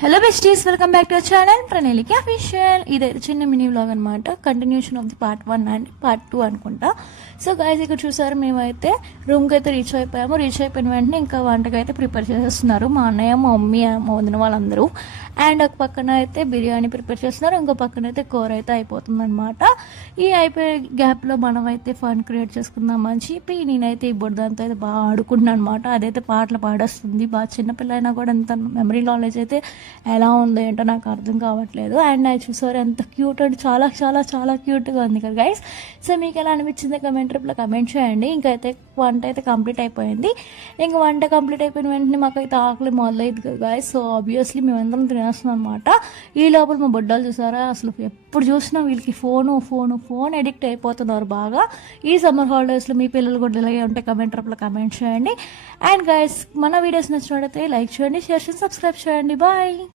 Hello besties, welcome back to our channel Pranalika official. ఇదైతే చిన్న mini vlog అనమాట, continuation of the part 1 and part 2 అనుకుంటా. So guys, ఇక్కడ చూసారు మేమైతే రూమ్కి అయితే రీచ్ అయిపోయాము. రీచ్ అయిపోయిన వెంటనే ఇంకా వంటకి అయితే ప్రిపేర్ చేసేస్తున్నారు మా అన్నయ్య, మా మమ్మీ, మా వదిన వాళ్ళందరూ. అండ్ ఒక పక్కన అయితే బిర్యానీ ప్రిపేర్ చేస్తున్నారు, ఇంకో పక్కన అయితే కూర అయితే అయిపోతుంది అనమాట. ఈ అయిపోయే గ్యాప్లో మనం అయితే ఫన్ క్రియేట్ చేసుకుందామని చెప్పి నేనైతే ఈ బుడ్డంతా అయితే బాగా ఆడుకుంటున్నాను అనమాట. అదైతే పాటలు పాడేస్తుంది బాగా, చిన్నపిల్ల అయినా కూడా ఎంత మెమరీ నాలెడ్జ్ అయితే ఎలా ఉందో ఏంటో నాకు అర్థం కావట్లేదు. అండ్ అది చూసారు ఎంత క్యూట్ అంటే చాలా చాలా చాలా క్యూట్గా ఉంది కదా గైస్. సో మీకు ఎలా అనిపించింది కమెంట్ రూపంలో కమెంట్ చేయండి. ఇంకైతే వంట అయితే కంప్లీట్ అయిపోయింది. ఇంకా వంట కంప్లీట్ అయిపోయిన వెంటనే మాకైతే ఆకలి మొదలైంది కదా గైస్. సో ఆబ్వియస్లీ మేమందరం తినేస్తున్నాం అనమాట. ఈ లోపల మా బుడ్డలు చూసారా, అసలు ఎప్పుడు చూసినా వీళ్ళకి ఫోన్ ఎడిక్ట్ అయిపోతున్నారు బాగా. ఈ సమ్మర్ హాలిడేస్లో మీ పిల్లలు కూడా ఇలాగే ఉంటే కమెంట్ రూపంలో కమెంట్ చేయండి. అండ్ గైస్, మన వీడియోస్ నచ్చినట్లయితే లైక్ చేయండి, షేర్ చేయండి, సబ్స్క్రైబ్ చేయండి. బాయ్.